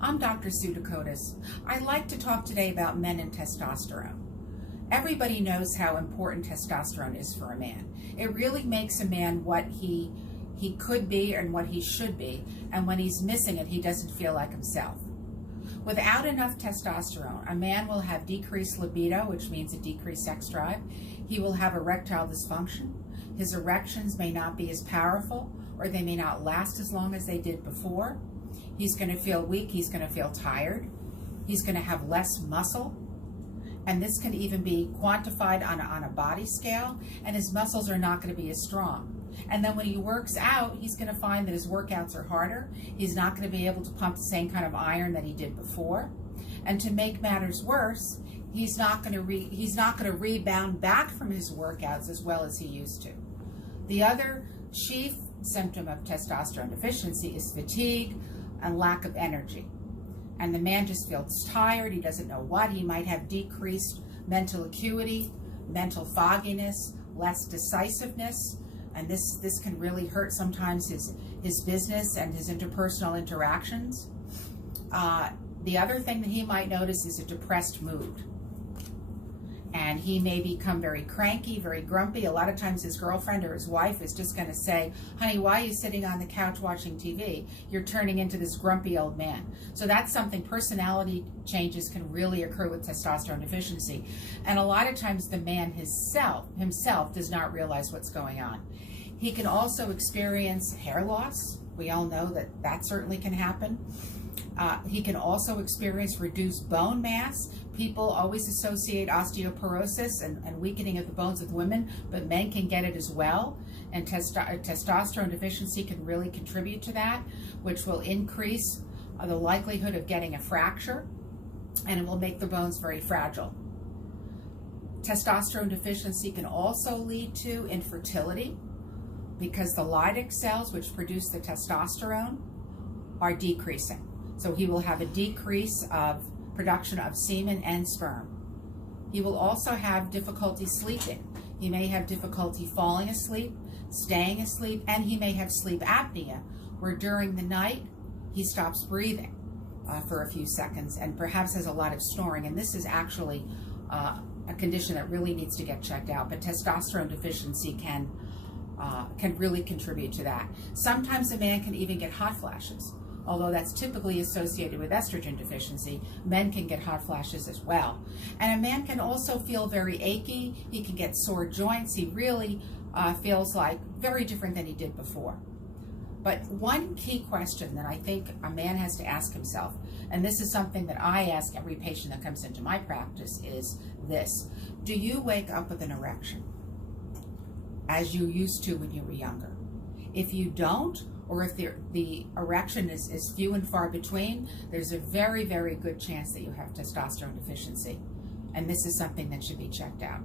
I'm Dr. Sue Decotiis. I'd like to talk today about men and testosterone. Everybody knows how important testosterone is for a man. It really makes a man what he could be and what he should be, and when he's missing it, he doesn't feel like himself. Without enough testosterone, a man will have decreased libido, which means a decreased sex drive. He will have erectile dysfunction. His erections may not be as powerful, or they may not last as long as they did before. He's going to feel weak. He's going to feel tired. He's going to have less muscle. And this can even be quantified on a body scale, and his muscles are not going to be as strong. And then when he works out, he's going to find that his workouts are harder. He's not going to be able to pump the same kind of iron that he did before. And to make matters worse, he's not going to rebound back from his workouts as well as he used to. The other chief symptom of testosterone deficiency is fatigue and lack of energy. And the man just feels tired. He doesn't know what. He might have decreased mental acuity, mental fogginess, less decisiveness, and this can really hurt sometimes his business and his interpersonal interactions. The other thing that he might notice is a depressed mood. And he may become very cranky, very grumpy. A lot of times his girlfriend or his wife is just going to say, honey, why are you sitting on the couch watching TV? You're turning into this grumpy old man. So that's something. Personality changes can really occur with testosterone deficiency. And a lot of times the man himself does not realize what's going on. He can also experience hair loss. We all know that certainly can happen. He can also experience reduced bone mass. People always associate osteoporosis and weakening of the bones with women, but men can get it as well. And testosterone deficiency can really contribute to that, which will increase the likelihood of getting a fracture, and it will make the bones very fragile. Testosterone deficiency can also lead to infertility because the Leydig cells, which produce the testosterone, are decreasing. So he will have a decrease of production of semen and sperm. He will also have difficulty sleeping. He may have difficulty falling asleep, staying asleep, and he may have sleep apnea, where during the night he stops breathing for a few seconds and perhaps has a lot of snoring. And this is actually a condition that really needs to get checked out. But testosterone deficiency can really contribute to that. Sometimes a man can even get hot flashes. Although that's typically associated with estrogen deficiency, men can get hot flashes as well. And a man can also feel very achy. He can get sore joints. He really feels like very different than he did before. But one key question that I think a man has to ask himself, and this is something that I ask every patient that comes into my practice, is this: do you wake up with an erection as you used to when you were younger? If you don't, or if the erection is few and far between, there's a very, very good chance that you have testosterone deficiency. And this is something that should be checked out.